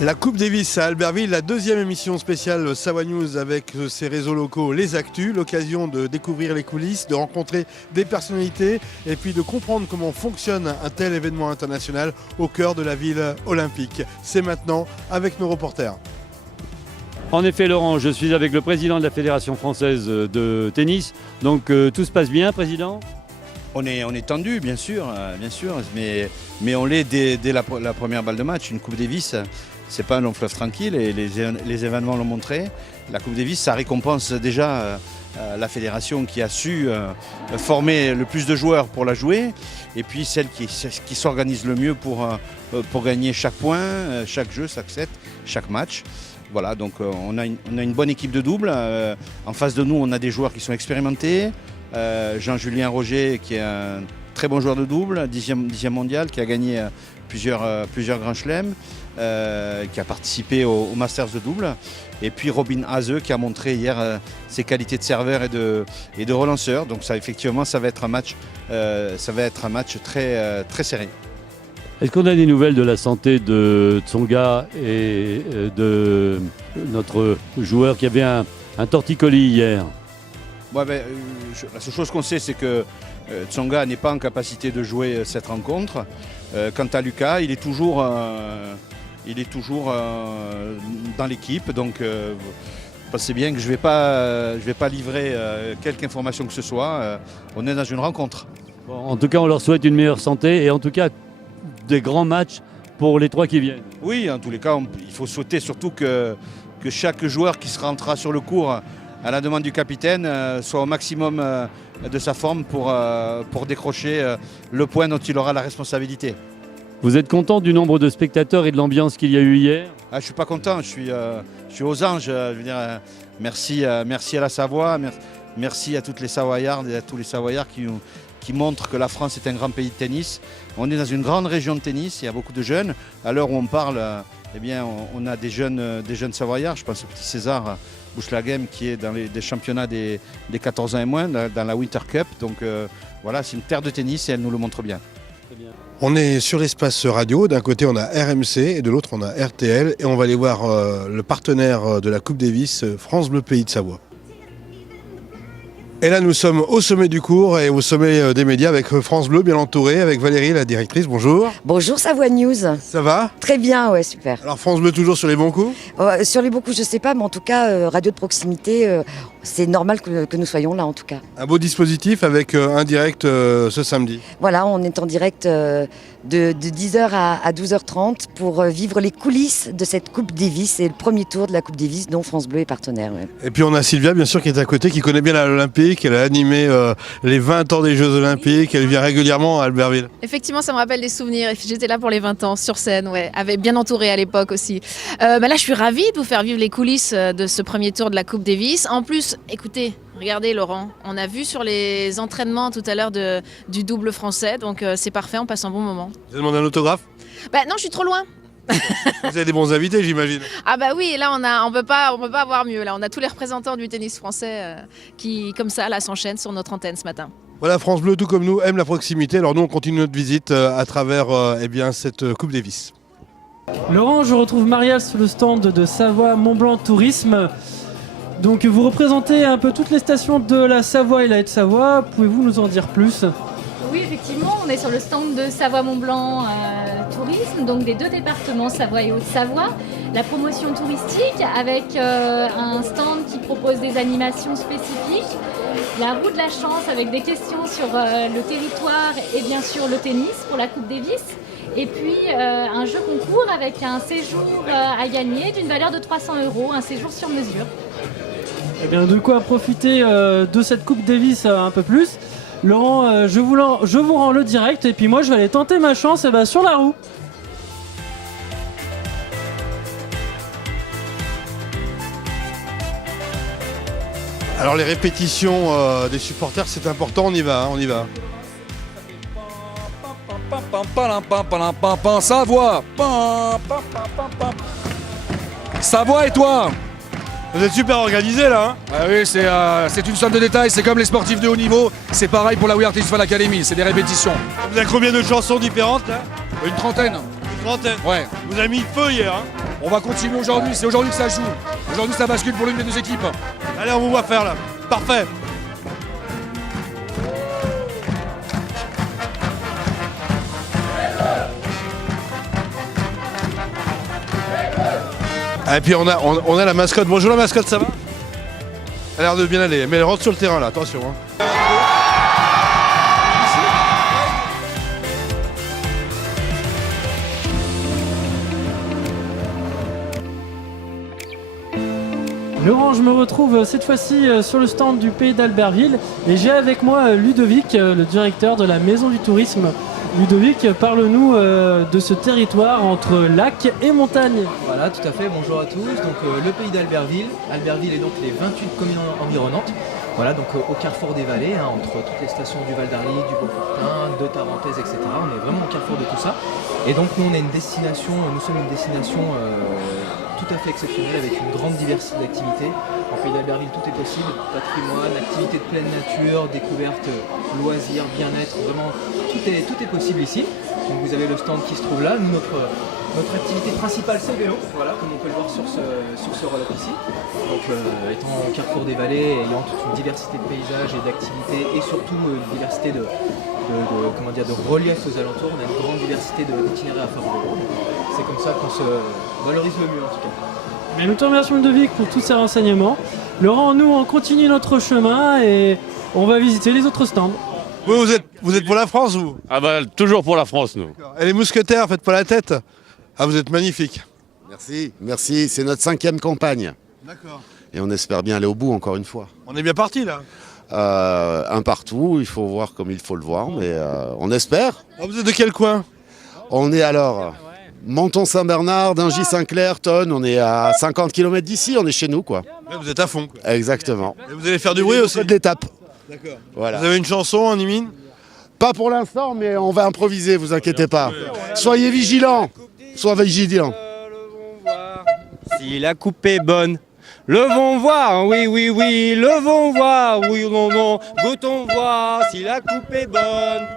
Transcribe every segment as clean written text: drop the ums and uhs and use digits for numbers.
La Coupe Davis à Albertville, la deuxième émission spéciale Savoie News avec ses réseaux locaux, les Actus, l'occasion de découvrir les coulisses, de rencontrer des personnalités et puis de comprendre comment fonctionne un tel événement international au cœur de la ville olympique. C'est maintenant avec nos reporters. En effet Laurent, je suis avec le président de la Fédération française de tennis, donc tout se passe bien, président ? On est tendu, bien sûr, mais on l'est dès la première balle de match. Une Coupe Davis, c'est pas un long fleuve tranquille et les événements l'ont montré. La Coupe Davis, ça récompense déjà la fédération qui a su former le plus de joueurs pour la jouer et puis celle qui s'organise le mieux pour gagner chaque point, chaque jeu, chaque set, chaque match. Voilà, donc on a une bonne équipe de double. En face de nous, on a des joueurs qui sont expérimentés. Jean-Julien Roger, qui est un très bon joueur de double, 10e mondial, qui a gagné plusieurs grands chelems, qui a participé au Masters de double. Et puis Robin Haase, qui a montré hier ses qualités de serveur et de relanceur. Donc ça, effectivement, ça va être un match très, très serré. Est-ce qu'on a des nouvelles de la santé de Tsonga et de notre joueur qui avait un torticolis hier ? Ouais, la seule chose qu'on sait, c'est que Tsonga n'est pas en capacité de jouer cette rencontre. Quant à Lucas, il est toujours dans l'équipe. Donc, pensez bien que je vais pas livrer quelque information que ce soit. On est dans une rencontre. Bon, en tout cas, on leur souhaite une meilleure santé et en tout cas des grands matchs pour les trois qui viennent. Oui, en tous les cas, il faut souhaiter surtout que chaque joueur qui se rentrera sur le court à la demande du capitaine, soit au maximum de sa forme pour décrocher le point dont il aura la responsabilité. Vous êtes content du nombre de spectateurs et de l'ambiance qu'il y a eu hier ? Je ne suis pas content, je suis aux anges. Je veux dire, merci à la Savoie, merci à toutes les Savoyardes et à tous les Savoyards qui montrent que la France est un grand pays de tennis. On est dans une grande région de tennis, il y a beaucoup de jeunes. À l'heure où on parle, on a des jeunes Savoyards, je pense au petit César Bouchelaghem qui est dans des championnats des 14 ans et moins, dans la Winter Cup. Donc voilà, c'est une terre de tennis et elle nous le montre bien. On est sur l'espace radio, d'un côté on a RMC et de l'autre on a RTL et on va aller voir le partenaire de la Coupe Davis, France Bleu Pays de Savoie. Et là nous sommes au sommet du cours et au sommet des médias avec France Bleu bien entouré, avec Valérie la directrice, bonjour. Bonjour Savoie News. Ça va ? Très bien, ouais, super. Alors France Bleu toujours sur les bons coups ? Sur les bons coups, je sais pas, mais en tout cas, radio de proximité, c'est normal que nous soyons là en tout cas. Un beau dispositif avec un direct ce samedi. Voilà, on est en direct de 10h à 12h30 pour vivre les coulisses de cette Coupe Davis et le premier tour de la Coupe Davis dont France Bleu est partenaire. Ouais. Et puis on a Sylvia bien sûr qui est à côté, qui connaît bien l'Olympique, elle a animé les 20 ans des Jeux Olympiques, elle vient régulièrement à Albertville. Effectivement, ça me rappelle des souvenirs. J'étais là pour les 20 ans, sur scène, ouais, bien entourée à l'époque aussi. Là, je suis ravie de vous faire vivre les coulisses de ce premier tour de la Coupe Davis. En plus, écoutez, regardez Laurent, on a vu sur les entraînements tout à l'heure du double français, donc c'est parfait, on passe un bon moment. Vous avez demandé un autographe ? Non, je suis trop loin. Vous avez des bons invités, j'imagine. Ah bah oui, là on peut pas avoir mieux. Là, on a tous les représentants du tennis français qui, comme ça, là, s'enchaînent sur notre antenne ce matin. Voilà, France Bleu, tout comme nous, aime la proximité. Alors nous, on continue notre visite à travers cette Coupe Davis. Laurent, je retrouve Marielle sur le stand de Savoie Mont-Blanc Tourisme. Donc vous représentez un peu toutes les stations de la Savoie et la Haute-Savoie. Pouvez-vous nous en dire plus ? Oui, effectivement, on est sur le stand de Savoie-Mont-Blanc Tourisme, donc des deux départements, Savoie et Haute-Savoie. La promotion touristique avec un stand qui propose des animations spécifiques. La roue de la chance avec des questions sur le territoire et bien sûr le tennis pour la Coupe Davis. Et puis un jeu concours avec un séjour à gagner d'une valeur de 300 €, un séjour sur mesure. Eh bien, de quoi profiter de cette Coupe Davis un peu plus. Laurent, je vous rends le direct et puis moi je vais aller tenter ma chance sur la roue. Alors les répétitions des supporters, c'est important, on y va. Savoie. Savoie et toi? Vous êtes super organisé là, hein? Ah oui, c'est une somme de détails, c'est comme les sportifs de haut niveau, c'est pareil pour la We Are Tennis Fan Academy, c'est des répétitions. Vous avez combien de chansons différentes là? Une trentaine. Une trentaine? Ouais. Vous avez mis le feu hier, hein? On va continuer aujourd'hui, c'est aujourd'hui que ça joue. Aujourd'hui ça bascule pour l'une des deux équipes. Allez, on vous voit faire là. Parfait. Et puis on a la mascotte. Bonjour la mascotte, ça va? Elle a l'air de bien aller, mais elle rentre sur le terrain là, attention. Hein. Laurent, je me retrouve cette fois-ci sur le stand du Pays d'Albertville et j'ai avec moi Ludovic, le directeur de la Maison du Tourisme. Ludovic, parle-nous de ce territoire entre lac et montagne. Voilà, tout à fait, bonjour à tous. Donc le Pays d'Albertville. Albertville est donc les 28 communes environnantes. Voilà, donc au carrefour des vallées, hein, entre toutes les stations du Val d'Arly, du Beaufortin, de Tarentaise, etc. On est vraiment au carrefour de tout ça. Et donc nous, nous sommes une destination tout à fait exceptionnelle avec une grande diversité d'activités. En Pays d'Albertville, tout est possible, patrimoine, activités de pleine nature, découvertes, loisirs, bien-être, vraiment tout est possible ici. Donc vous avez le stand qui se trouve là. Nous, notre activité principale, c'est le vélo, voilà, comme on peut le voir sur ce relais ici. Donc étant au carrefour des vallées, ayant toute une diversité de paysages et d'activités et surtout une diversité de relief aux alentours, on a une grande diversité d'itinéraires à faire en vélo. C'est comme ça qu'on se valorise le mieux en tout cas. Mais nous te remercions Ludovic pour tous ces renseignements. Laurent, nous on continue notre chemin et on va visiter les autres stands. Vous êtes pour la France, vous? Ah bah toujours pour la France, nous. Et les mousquetaires, faites pas la tête. Ah, vous êtes magnifiques. Merci, c'est notre 5e campagne. D'accord. Et on espère bien aller au bout encore une fois. On est bien parti là. Un partout, il faut voir comme il faut le voir, mais on espère. Ah, vous êtes de quel coin? On est alors Menton-Saint-Bernard, Dingy-Saint-Clair, Tonne, on est à 50 km d'ici, on est chez nous quoi. Là, vous êtes à fond quoi. Exactement. Et vous allez faire du bruit aussi? De l'étape. D'accord. Voilà. Vous avez une chanson en imine? Pas pour l'instant, mais on va improviser, vous inquiétez pas. Soyez vigilants. Soyez vigilants. Si la coupe est bonne, levons voir, oui, oui, oui, levons voir, oui, non, non, goûtons voir, si la coupe est bonne.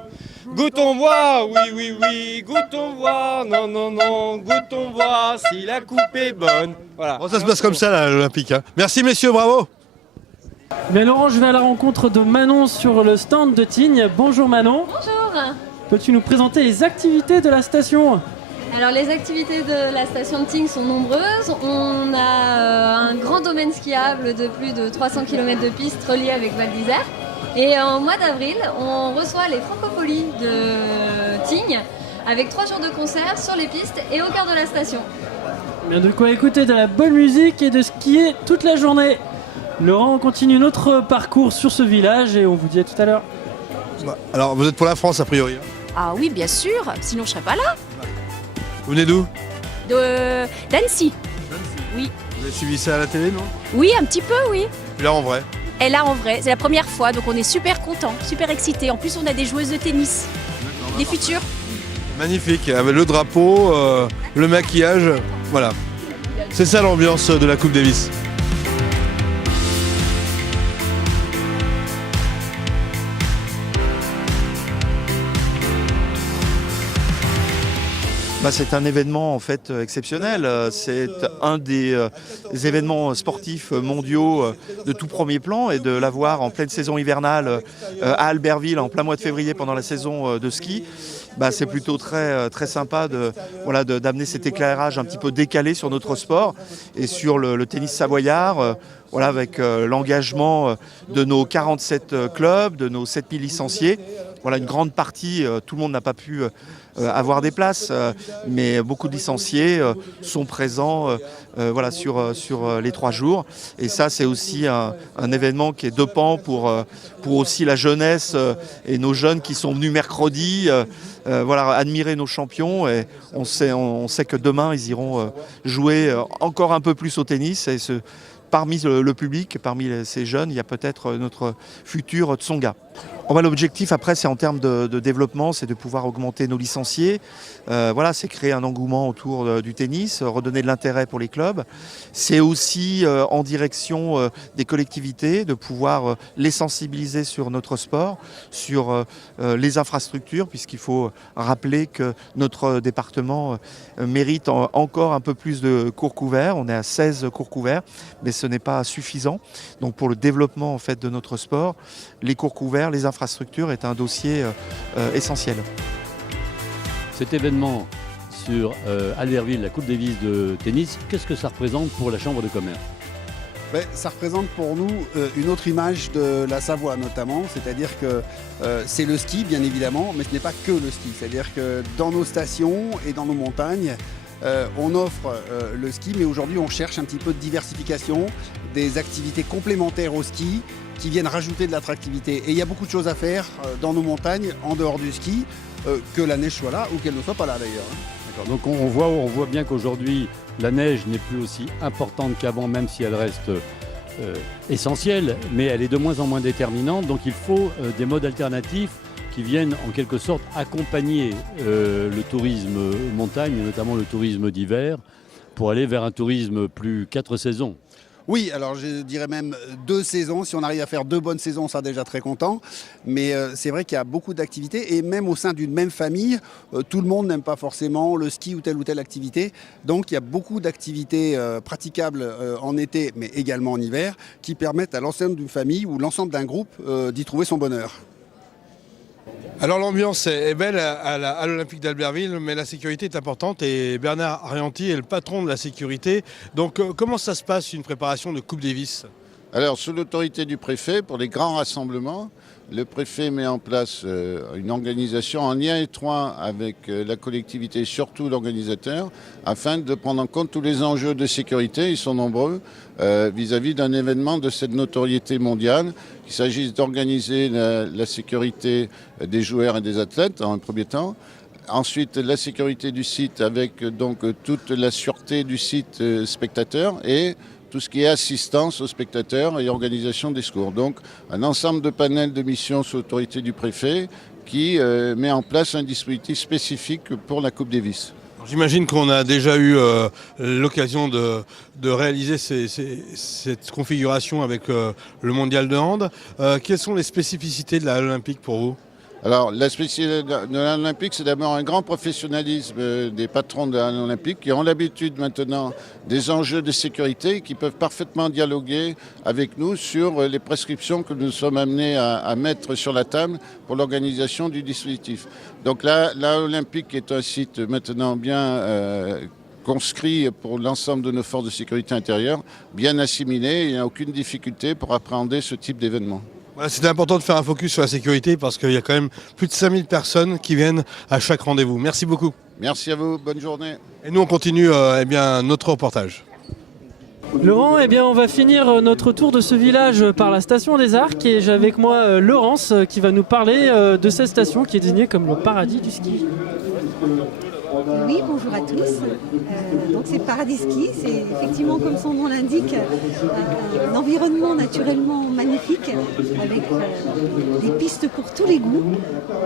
Goûtons voir, oui, oui, oui, goûtons voir, non, non, non, goûtons voir, si la coupe est bonne. Voilà. Bon, ça se passe comme ça là, l'Olympique. Hein. Merci messieurs, bravo. Bien Laurent, je vais à la rencontre de Manon sur le stand de Tignes. Bonjour Manon. Bonjour. Peux-tu nous présenter les activités de la station? Alors les activités de la station de Tignes sont nombreuses. On a un grand domaine skiable de plus de 300 km de pistes reliées avec Val d'Isère. Et en mois d'avril, on reçoit les Francopholies de Tignes avec 3 jours de concert sur les pistes et au cœur de la station. Bien de quoi écouter de la bonne musique et de skier toute la journée. Laurent, on continue notre parcours sur ce village et on vous dit à tout à l'heure. Bah, alors vous êtes pour la France a priori. Ah oui, bien sûr, sinon je serais pas là. Vous venez d'où? D'Annecy. Oui. Vous avez suivi ça à la télé, non? Oui, un petit peu, oui. Et là en vrai? Et là, en vrai, c'est la première fois, donc on est super contents, super excités. En plus, on a des joueuses de tennis, des futures. Magnifique, avec le drapeau, le maquillage, voilà. C'est ça l'ambiance de la Coupe Davis. C'est un événement en fait exceptionnel. C'est un des événements sportifs mondiaux de tout premier plan et de l'avoir en pleine saison hivernale à Albertville en plein mois de février pendant la saison de ski. C'est plutôt très sympa d'amener cet éclairage un petit peu décalé sur notre sport et sur le tennis savoyard. Avec l'engagement de nos 47 clubs, de nos 7000 licenciés. Une grande partie, tout le monde n'a pas pu avoir des places, mais beaucoup de licenciés sont présents sur les 3 jours. Et ça, c'est aussi un événement qui est dopant pour aussi la jeunesse et nos jeunes qui sont venus mercredi admirer nos champions. Et on sait que demain, ils iront jouer encore un peu plus au tennis. Et parmi le public, parmi ces jeunes, il y a peut-être notre futur Tsonga. L'objectif après, c'est en termes de développement, c'est de pouvoir augmenter nos licenciés. Voilà, c'est créer un engouement autour du tennis, redonner de l'intérêt pour les clubs. C'est aussi en direction des collectivités, de pouvoir les sensibiliser sur notre sport, sur les infrastructures, puisqu'il faut rappeler que notre département mérite encore un peu plus de cours couverts. On est à 16 cours couverts, mais ce n'est pas suffisant. Donc pour le développement en fait, de notre sport, les cours couverts, les infrastructures est un dossier essentiel. Cet événement sur Albertville, la Coupe Davis de tennis, qu'est-ce que ça représente pour la Chambre de commerce? Ça représente pour nous une autre image de la Savoie notamment, c'est-à-dire que c'est le ski bien évidemment, mais ce n'est pas que le ski. C'est-à-dire que dans nos stations et dans nos montagnes, on offre le ski, mais aujourd'hui on cherche un petit peu de diversification, des activités complémentaires au ski qui viennent rajouter de l'attractivité. Et il y a beaucoup de choses à faire dans nos montagnes, en dehors du ski, que la neige soit là ou qu'elle ne soit pas là d'ailleurs. D'accord. Donc on voit bien qu'aujourd'hui la neige n'est plus aussi importante qu'avant, même si elle reste essentielle, mais elle est de moins en moins déterminante. Donc il faut des modes alternatifs qui viennent en quelque sorte accompagner le tourisme montagne, notamment le tourisme d'hiver, pour aller vers un tourisme plus 4 saisons. Oui, alors je dirais même 2 saisons. Si on arrive à faire 2 bonnes saisons, on sera déjà très content. Mais c'est vrai qu'il y a beaucoup d'activités et même au sein d'une même famille, tout le monde n'aime pas forcément le ski ou telle activité. Donc il y a beaucoup d'activités praticables en été, mais également en hiver, qui permettent à l'ensemble d'une famille ou l'ensemble d'un groupe d'y trouver son bonheur. Alors l'ambiance est belle à l'Olympique d'Albertville, mais la sécurité est importante et Bernard Arianti est le patron de la sécurité. Donc comment ça se passe une préparation de Coupe Davis? Alors sous l'autorité du préfet, pour les grands rassemblements, le préfet met en place une organisation en lien étroit avec la collectivité, surtout l'organisateur, afin de prendre en compte tous les enjeux de sécurité, ils sont nombreux, vis-à-vis d'un événement de cette notoriété mondiale, qu'il s'agisse d'organiser la sécurité des joueurs et des athlètes en un premier temps. Ensuite, la sécurité du site avec donc toute la sûreté du site spectateur et tout ce qui est assistance aux spectateurs et organisation des secours. Donc un ensemble de panels de missions sous l'autorité du préfet qui met en place un dispositif spécifique pour la Coupe Davis. J'imagine qu'on a déjà eu l'occasion de réaliser cette configuration avec le mondial de hand. Quelles sont les spécificités de l'Olympique pour vous ? Alors, la spécialité de l'Olympique, c'est d'abord un grand professionnalisme des patrons de l'Olympique qui ont l'habitude maintenant des enjeux de sécurité, qui peuvent parfaitement dialoguer avec nous sur les prescriptions que nous sommes amenés à mettre sur la table pour l'organisation du dispositif. Donc là, l'Olympique est un site maintenant bien conscrit pour l'ensemble de nos forces de sécurité intérieure, bien assimilé, il n'y a aucune difficulté pour appréhender ce type d'événement. Voilà, c'était important de faire un focus sur la sécurité parce qu'il y a quand même plus de 5000 personnes qui viennent à chaque rendez-vous. Merci beaucoup. Merci à vous, bonne journée. Et nous on continue notre reportage. Laurent, on va finir notre tour de ce village par la station des Arcs et j'ai avec moi Laurence qui va nous parler de cette station qui est désignée comme le paradis du ski. Oui, bonjour à tous. Donc c'est Paradis Ski, c'est effectivement comme son nom l'indique, un environnement naturellement magnifique avec des pistes pour tous les goûts,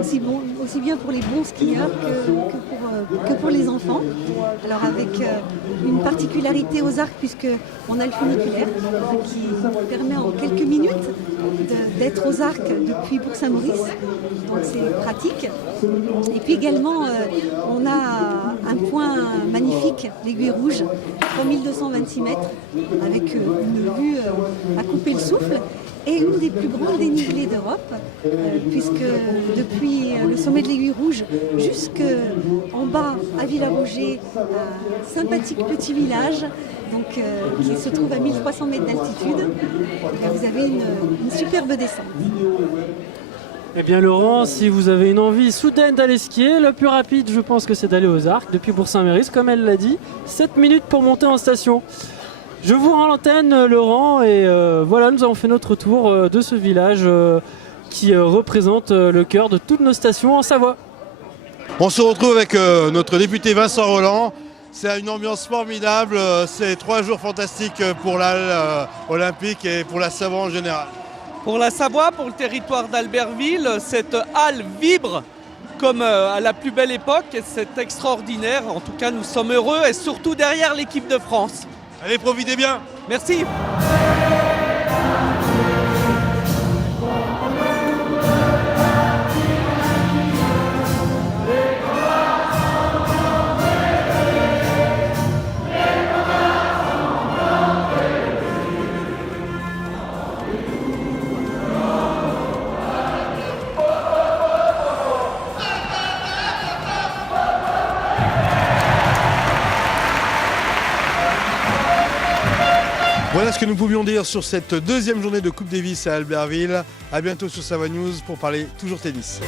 aussi bien pour les bons skieurs que pour les enfants. Alors avec une particularité aux Arcs puisqu'on a le funiculaire qui permet en quelques minutes d'être aux Arcs depuis Bourg-Saint-Maurice, donc c'est pratique. Et puis également on a un point magnifique, l'Aiguille Rouge, 3226 mètres, avec une vue à couper le souffle et une des plus grandes dénivelées d'Europe, puisque depuis le sommet de l'Aiguille Rouge jusqu'en bas à Villaroger, un sympathique petit village donc, qui se trouve à 1300 mètres d'altitude, vous avez une superbe descente. Eh bien Laurent, si vous avez une envie soudaine d'aller skier, le plus rapide je pense que c'est d'aller aux Arcs, depuis Bourg-Saint-Maurice comme elle l'a dit, 7 minutes pour monter en station. Je vous rends l'antenne Laurent et voilà, nous avons fait notre tour de ce village qui représente le cœur de toutes nos stations en Savoie. On se retrouve avec notre député Vincent Rolland. C'est une ambiance formidable, c'est 3 jours fantastiques pour l'Olympique et pour la Savoie en général. Pour la Savoie, pour le territoire d'Albertville, cette halle vibre comme à la plus belle époque et c'est extraordinaire. En tout cas, nous sommes heureux et surtout derrière l'équipe de France. Allez, profitez bien. Merci. Voilà ce que nous pouvions dire sur cette deuxième journée de Coupe Davis à Albertville. A bientôt sur Savoie News pour parler toujours tennis.